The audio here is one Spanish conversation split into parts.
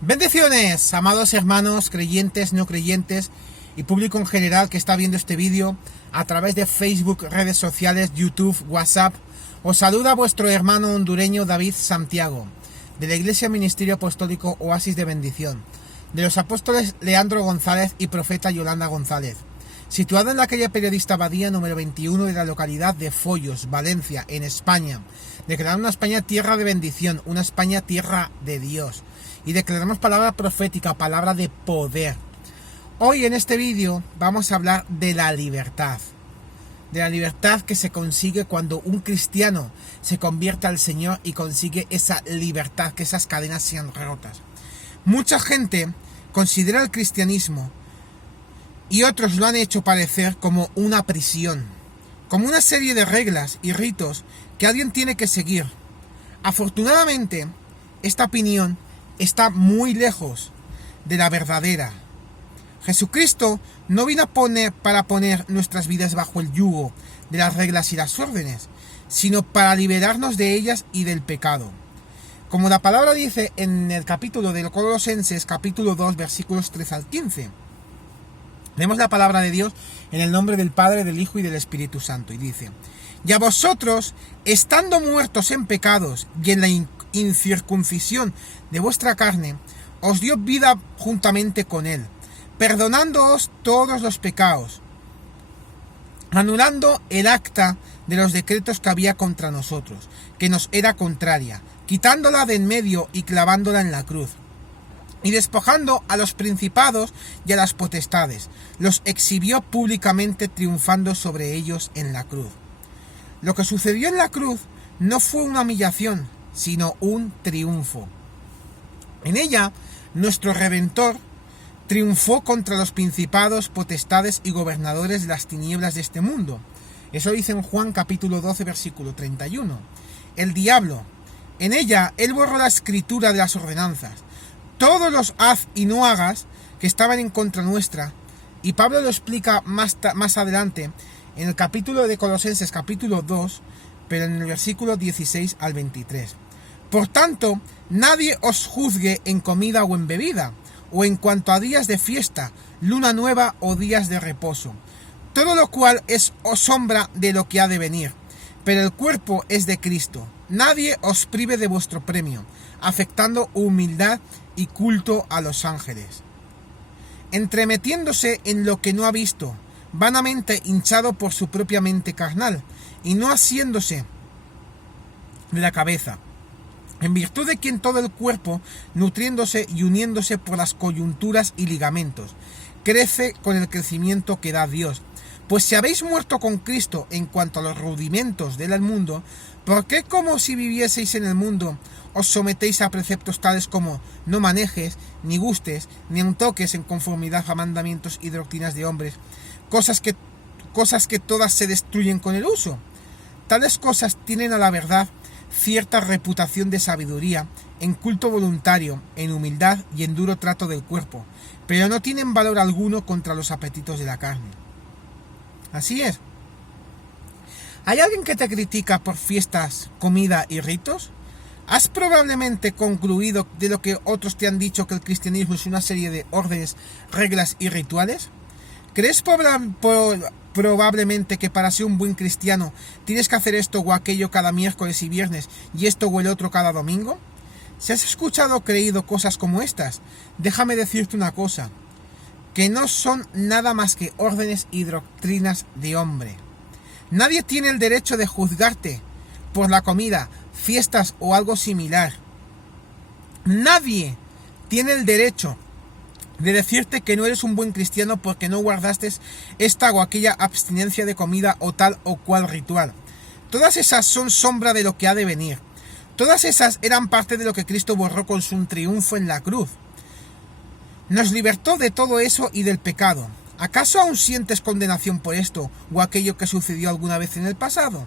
Bendiciones, amados hermanos, creyentes, no creyentes y público en general que está viendo este vídeo a través de Facebook, redes sociales, YouTube, WhatsApp. Os saluda vuestro hermano hondureño David Santiago, de la Iglesia Ministerio Apostólico Oasis de Bendición, de los apóstoles Leandro González y profeta Yolanda González, situado en la calle Periodista Abadía número 21 de la localidad de Follos, Valencia, en España. Declaramos una España tierra de bendición, una España tierra de Dios. Y declaramos palabra profética, palabra de poder. Hoy en este vídeo vamos a hablar de la libertad. De la libertad que se consigue cuando un cristiano se convierte al Señor y consigue esa libertad, que esas cadenas sean rotas. Mucha gente considera el cristianismo y otros lo han hecho parecer como una prisión, como una serie de reglas y ritos que alguien tiene que seguir. Afortunadamente, esta opinión está muy lejos de la verdadera. Jesucristo no vino para poner nuestras vidas bajo el yugo de las reglas y las órdenes, sino para liberarnos de ellas y del pecado. Como la palabra dice en el capítulo de Colosenses, capítulo 2, versículos 13 al 15. Leemos la palabra de Dios en el nombre del Padre, del Hijo y del Espíritu Santo. Y dice: y a vosotros, estando muertos en pecados y en la incircuncisión de vuestra carne, os dio vida juntamente con él, perdonándoos todos los pecados, anulando el acta de los decretos que había contra nosotros, que nos era contraria, quitándola de en medio y clavándola en la cruz, y despojando a los principados y a las potestades, los exhibió públicamente, triunfando sobre ellos en la cruz. Lo que sucedió en la cruz no fue una humillación, sino un triunfo. En ella, nuestro Redentor triunfó contra los principados, potestades y gobernadores de las tinieblas de este mundo. Eso dice en Juan capítulo 12, versículo 31. El diablo, en ella, él borró la escritura de las ordenanzas, todos los haz y no hagas que estaban en contra nuestra, y Pablo lo explica más adelante en el capítulo de Colosenses capítulo 2, pero en el versículo 16 al 23. Por tanto, nadie os juzgue en comida o en bebida, o en cuanto a días de fiesta, luna nueva o días de reposo, todo lo cual es sombra de lo que ha de venir, pero el cuerpo es de Cristo. Nadie os prive de vuestro premio, afectando humildad y culto a los ángeles, entremetiéndose en lo que no ha visto, vanamente hinchado por su propia mente carnal, y no haciéndose de la cabeza, en virtud de quien todo el cuerpo, nutriéndose y uniéndose por las coyunturas y ligamentos, crece con el crecimiento que da Dios. Pues si habéis muerto con Cristo en cuanto a los rudimentos del mundo, ¿por qué, como si vivieseis en el mundo, os sometéis a preceptos tales como no manejes, ni gustes, ni aun toques en conformidad a mandamientos y doctrinas de hombres, cosas que todas se destruyen con el uso? Tales cosas tienen a la verdad cierta reputación de sabiduría, en culto voluntario, en humildad y en duro trato del cuerpo, pero no tienen valor alguno contra los apetitos de la carne. Así es. ¿Hay alguien que te critica por fiestas, comida y ritos? ¿Has probablemente concluido de lo que otros te han dicho, que el cristianismo es una serie de órdenes, reglas y rituales? ¿Crees probablemente que para ser un buen cristiano tienes que hacer esto o aquello cada miércoles y viernes y esto o el otro cada domingo? Si has escuchado o creído cosas como estas, déjame decirte una cosa, que no son nada más que órdenes y doctrinas de hombre. Nadie tiene el derecho de juzgarte por la comida, fiestas o algo similar. Nadie tiene el derecho de decirte que no eres un buen cristiano porque no guardaste esta o aquella abstinencia de comida o tal o cual ritual. Todas esas son sombra de lo que ha de venir. Todas esas eran parte de lo que Cristo borró con su triunfo en la cruz. Nos libertó de todo eso y del pecado. ¿Acaso aún sientes condenación por esto o aquello que sucedió alguna vez en el pasado?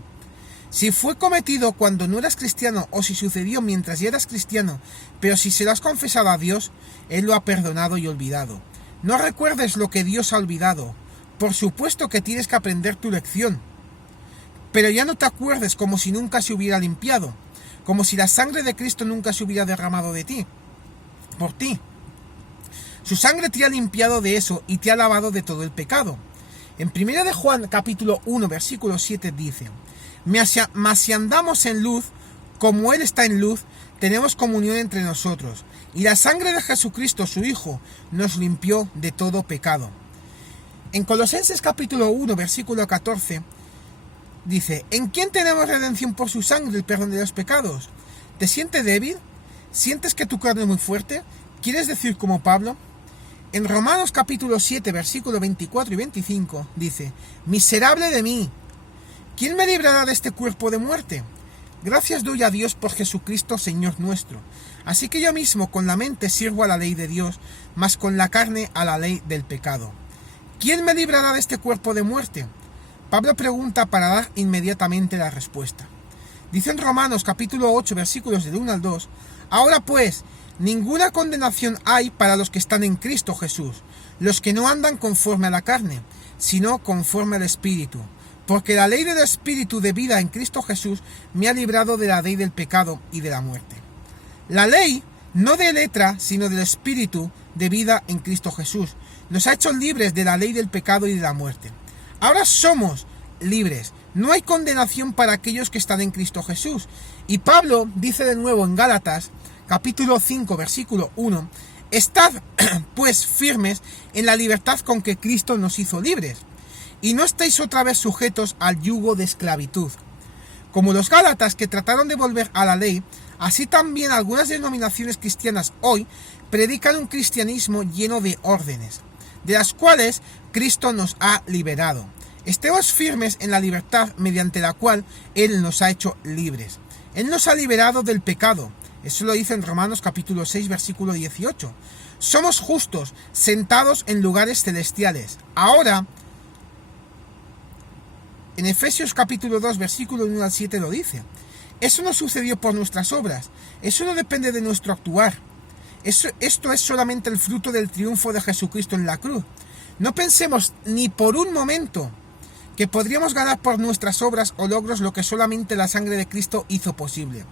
Si fue cometido cuando no eras cristiano o si sucedió mientras ya eras cristiano, pero si se lo has confesado a Dios, Él lo ha perdonado y olvidado. No recuerdes lo que Dios ha olvidado. Por supuesto que tienes que aprender tu lección, pero ya no te acuerdes como si nunca se hubiera limpiado, como si la sangre de Cristo nunca se hubiera derramado de ti. por ti. Su sangre te ha limpiado de eso y te ha lavado de todo el pecado. En 1 de Juan capítulo 1 versículo 7 dice: Mas si andamos en luz, como Él está en luz, tenemos comunión entre nosotros, y la sangre de Jesucristo su Hijo nos limpió de todo pecado. En Colosenses capítulo 1 versículo 14 dice: ¿En quién tenemos redención por su sangre, el perdón de los pecados? ¿Te sientes débil? ¿Sientes que tu carne es muy fuerte? ¿Quieres decir como Pablo? En Romanos capítulo 7 versículo 24 y 25 dice: Miserable de mí, ¿quién me librará de este cuerpo de muerte? Gracias doy a Dios por Jesucristo Señor nuestro. Así que yo mismo con la mente sirvo a la ley de Dios, mas con la carne a la ley del pecado. ¿Quién me librará de este cuerpo de muerte? Pablo pregunta para dar inmediatamente la respuesta. Dice en Romanos capítulo 8 versículos del 1 al 2: Ahora pues, ninguna condenación hay para los que están en Cristo Jesús, los que no andan conforme a la carne, sino conforme al Espíritu. Porque la ley del Espíritu de vida en Cristo Jesús me ha librado de la ley del pecado y de la muerte. La ley, no de letra, sino del Espíritu de vida en Cristo Jesús, nos ha hecho libres de la ley del pecado y de la muerte. Ahora somos libres. No hay condenación para aquellos que están en Cristo Jesús. Y Pablo dice de nuevo en Gálatas, capítulo 5, versículo 1, Estad, pues, firmes en la libertad con que Cristo nos hizo libres, y no estéis otra vez sujetos al yugo de esclavitud. Como los Gálatas que trataron de volver a la ley, así también algunas denominaciones cristianas hoy predican un cristianismo lleno de órdenes, de las cuales Cristo nos ha liberado. Estemos firmes en la libertad mediante la cual Él nos ha hecho libres. Él nos ha liberado del pecado. Eso lo dice en Romanos capítulo 6, versículo 18. Somos justos, sentados en lugares celestiales. Ahora, en Efesios capítulo 2, versículo 1 al 7 lo dice. Eso no sucedió por nuestras obras. Eso no depende de nuestro actuar. Esto es solamente el fruto del triunfo de Jesucristo en la cruz. No pensemos ni por un momento que podríamos ganar por nuestras obras o logros lo que solamente la sangre de Cristo hizo posible.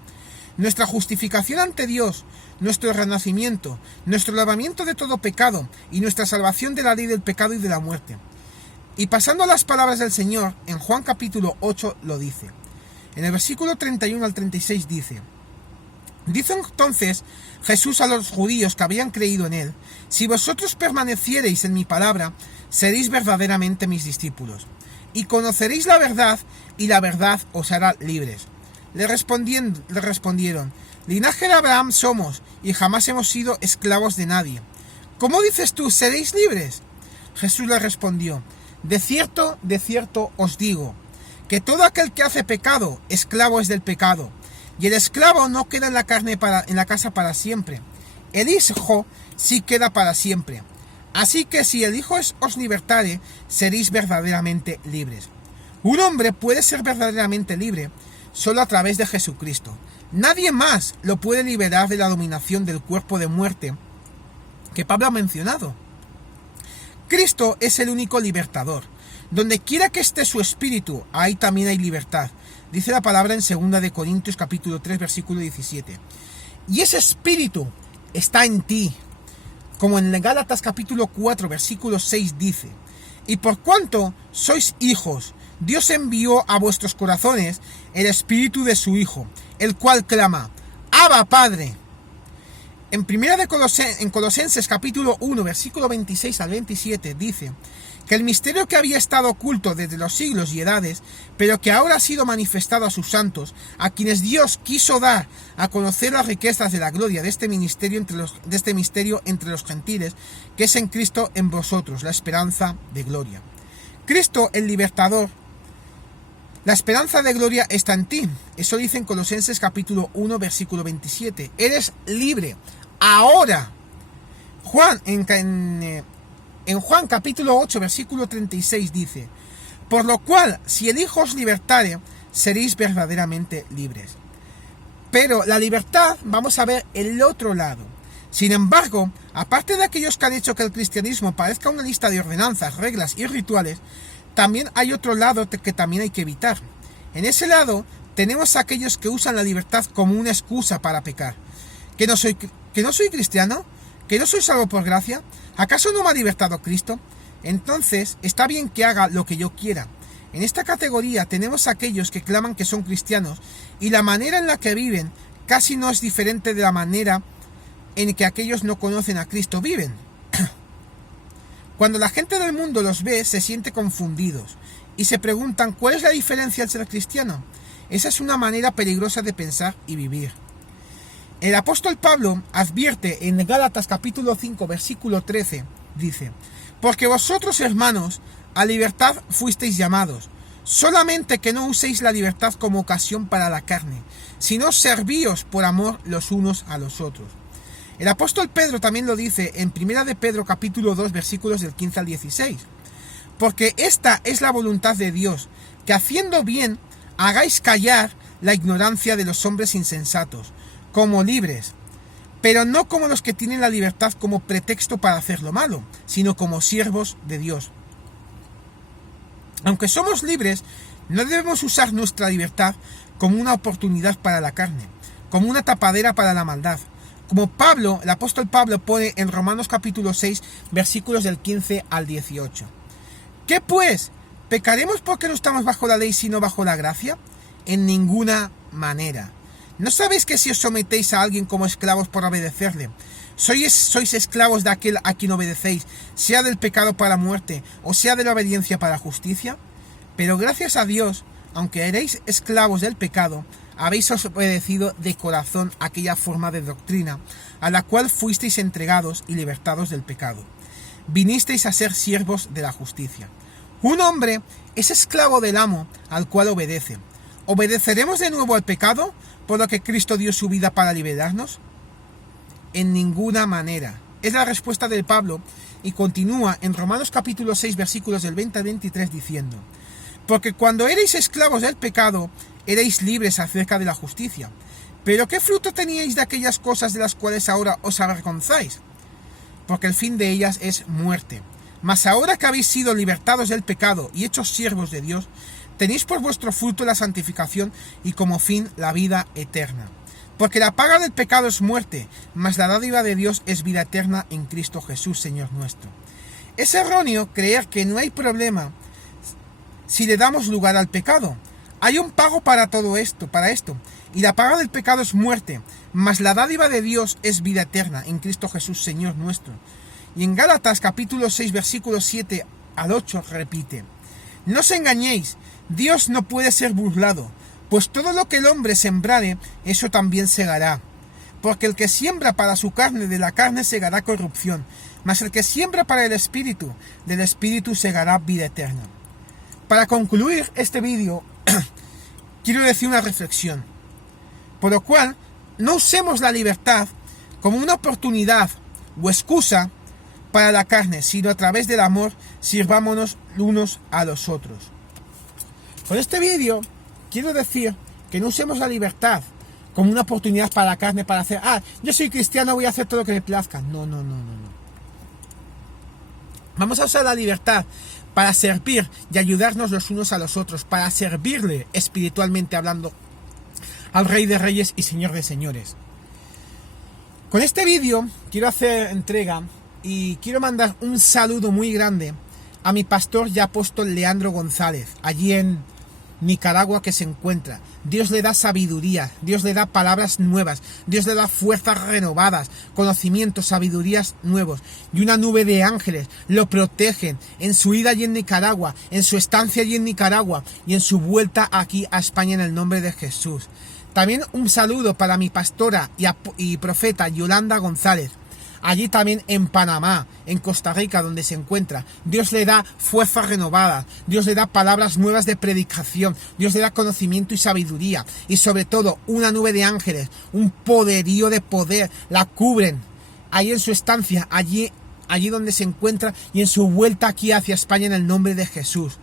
Nuestra justificación ante Dios, nuestro renacimiento, nuestro lavamiento de todo pecado y nuestra salvación de la ley del pecado y de la muerte. Y pasando a las palabras del Señor, en Juan capítulo 8 lo dice. En el versículo 31 al 36 dice: Dice entonces Jesús a los judíos que habían creído en él: Si vosotros permaneciereis en mi palabra, seréis verdaderamente mis discípulos, y conoceréis la verdad, y la verdad os hará libres. Le respondieron: Linaje de Abraham somos, y jamás hemos sido esclavos de nadie. ¿Cómo dices tú, seréis libres? Jesús le respondió: de cierto os digo, que todo aquel que hace pecado, esclavo es del pecado. Y el esclavo no queda en la casa para siempre. El Hijo sí queda para siempre. Así que si el Hijo os libertare, seréis verdaderamente libres. Un hombre puede ser verdaderamente libre solo a través de Jesucristo. Nadie más lo puede liberar de la dominación del cuerpo de muerte que Pablo ha mencionado. Cristo es el único libertador. Donde quiera que esté su espíritu, ahí también hay libertad. Dice la palabra en 2 de Corintios capítulo 3 versículo 17. Y ese espíritu está en ti. Como en Gálatas capítulo 4 versículo 6 dice: Y por cuanto sois hijos, Dios envió a vuestros corazones el espíritu de su Hijo, el cual clama: Abba, Padre. En Colosenses capítulo 1 versículo 26 al 27 dice que el misterio que había estado oculto desde los siglos y edades, pero que ahora ha sido manifestado a sus santos, a quienes Dios quiso dar a conocer las riquezas de la gloria de este misterio entre los gentiles, que es en Cristo en vosotros, la esperanza de gloria. Cristo, el libertador, la esperanza de gloria está en ti. Eso dice en Colosenses capítulo 1 versículo 27. Eres libre ahora. En Juan capítulo 8 versículo 36 dice: Por lo cual, si el Hijo os libertare, seréis verdaderamente libres. Pero la libertad, vamos a ver el otro lado. Sin embargo, aparte de aquellos que han hecho que el cristianismo parezca una lista de ordenanzas, reglas y rituales, también hay otro lado que también hay que evitar. En ese lado tenemos a aquellos que usan la libertad como una excusa para pecar. ¿Que no soy cristiano? ¿Que no soy salvo por gracia? ¿Acaso no me ha libertado Cristo? Entonces, está bien que haga lo que yo quiera. En esta categoría tenemos a aquellos que claman que son cristianos y la manera en la que viven casi no es diferente de la manera en que aquellos no conocen a Cristo viven. Cuando la gente del mundo los ve, se siente confundidos y se preguntan ¿cuál es la diferencia al ser cristiano? Esa es una manera peligrosa de pensar y vivir. El apóstol Pablo advierte en Gálatas capítulo 5 versículo 13, dice: porque vosotros, hermanos, a libertad fuisteis llamados, solamente que no uséis la libertad como ocasión para la carne, sino servíos por amor los unos a los otros. El apóstol Pedro también lo dice en 1 de Pedro capítulo 2 versículos del 15 al 16. Porque esta es la voluntad de Dios, que haciendo bien hagáis callar la ignorancia de los hombres insensatos, como libres, pero no como los que tienen la libertad como pretexto para hacer lo malo, sino como siervos de Dios. Aunque somos libres, no debemos usar nuestra libertad como una oportunidad para la carne, como una tapadera para la maldad, como Pablo, el apóstol Pablo pone en Romanos capítulo 6, versículos del 15 al 18. ¿Qué pues? ¿Pecaremos porque no estamos bajo la ley sino bajo la gracia? En ninguna manera. ¿No sabéis que si os sometéis a alguien como esclavos por obedecerle, sois esclavos de aquel a quien obedecéis, sea del pecado para la muerte, o sea de la obediencia para la justicia? Pero gracias a Dios, aunque eréis esclavos del pecado, habéis obedecido de corazón aquella forma de doctrina, a la cual fuisteis entregados y libertados del pecado. Vinisteis a ser siervos de la justicia. Un hombre es esclavo del amo al cual obedece. ¿Obedeceremos de nuevo al pecado, por lo que Cristo dio su vida para liberarnos? En ninguna manera. Es la respuesta de Pablo, y continúa en Romanos capítulo 6 versículos del 20 al 23 diciendo: porque cuando erais esclavos del pecado, erais libres acerca de la justicia. ¿Pero qué fruto teníais de aquellas cosas de las cuales ahora os avergonzáis? Porque el fin de ellas es muerte. Mas ahora que habéis sido libertados del pecado y hechos siervos de Dios, tenéis por vuestro fruto la santificación y como fin la vida eterna. Porque la paga del pecado es muerte, mas la dádiva de Dios es vida eterna en Cristo Jesús, Señor nuestro. Es erróneo creer que no hay problema si le damos lugar al pecado. Hay un pago para esto, y la paga del pecado es muerte, mas la dádiva de Dios es vida eterna en Cristo Jesús, Señor nuestro. Y en Gálatas capítulo 6 versículos 7 al 8 repite: no os engañéis, Dios no puede ser burlado, pues todo lo que el hombre sembrare, eso también segará. Porque el que siembra para su carne, de la carne segará corrupción, mas el que siembra para el espíritu, del espíritu segará vida eterna. Para concluir este vídeo, quiero decir una reflexión. Por lo cual, no usemos la libertad como una oportunidad o excusa para la carne, sino a través del amor sirvámonos unos a los otros. Con este vídeo quiero decir que no usemos la libertad como una oportunidad para la carne, para hacer, yo soy cristiano, voy a hacer todo lo que me plazca. No. Vamos a usar la libertad para servir y ayudarnos los unos a los otros, para servirle espiritualmente hablando al Rey de Reyes y Señor de Señores. Con este vídeo quiero hacer entrega y quiero mandar un saludo muy grande a mi pastor y apóstol Leandro González, allí en Nicaragua que se encuentra. Dios le da sabiduría, Dios le da palabras nuevas, Dios le da fuerzas renovadas, conocimientos, sabidurías nuevos, y una nube de ángeles lo protegen en su ida allí en Nicaragua, en su estancia allí en Nicaragua y en su vuelta aquí a España en el nombre de Jesús. También un saludo para mi pastora y profeta Yolanda González, allí también en Panamá, en Costa Rica, donde se encuentra. Dios le da fuerza renovada, Dios le da palabras nuevas de predicación, Dios le da conocimiento y sabiduría, y sobre todo una nube de ángeles, un poderío de poder, la cubren ahí en su estancia, allí donde se encuentra, y en su vuelta aquí hacia España en el nombre de Jesús.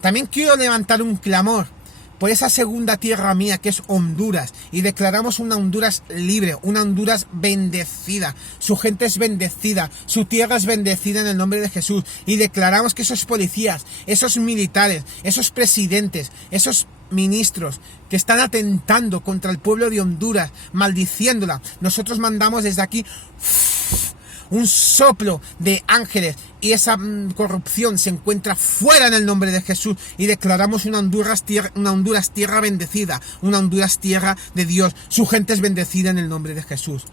También quiero levantar un clamor por esa segunda tierra mía que es Honduras, y declaramos una Honduras libre, una Honduras bendecida, su gente es bendecida, su tierra es bendecida en el nombre de Jesús, y declaramos que esos policías, esos militares, esos presidentes, esos ministros que están atentando contra el pueblo de Honduras, maldiciéndola, nosotros mandamos desde aquí un soplo de ángeles y esa corrupción se encuentra fuera en el nombre de Jesús, y declaramos una Honduras tierra bendecida, una Honduras tierra de Dios, su gente es bendecida en el nombre de Jesús.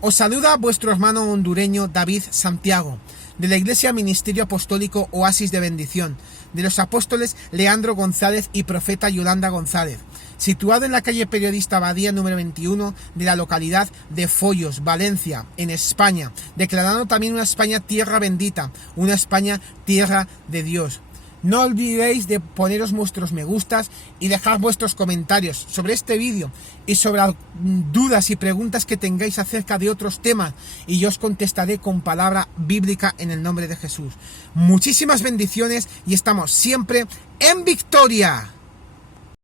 Os saluda vuestro hermano hondureño David Santiago, de la Iglesia Ministerio Apostólico Oasis de Bendición, de los apóstoles Leandro González y profeta Yolanda González, situado en la calle Periodista Abadía número 21 de la localidad de Follos, Valencia, en España, declarando también una España tierra bendita, una España tierra de Dios. No olvidéis de poneros vuestros me gustas y dejar vuestros comentarios sobre este vídeo y sobre dudas y preguntas que tengáis acerca de otros temas, y yo os contestaré con palabra bíblica en el nombre de Jesús. Muchísimas bendiciones y estamos siempre en victoria.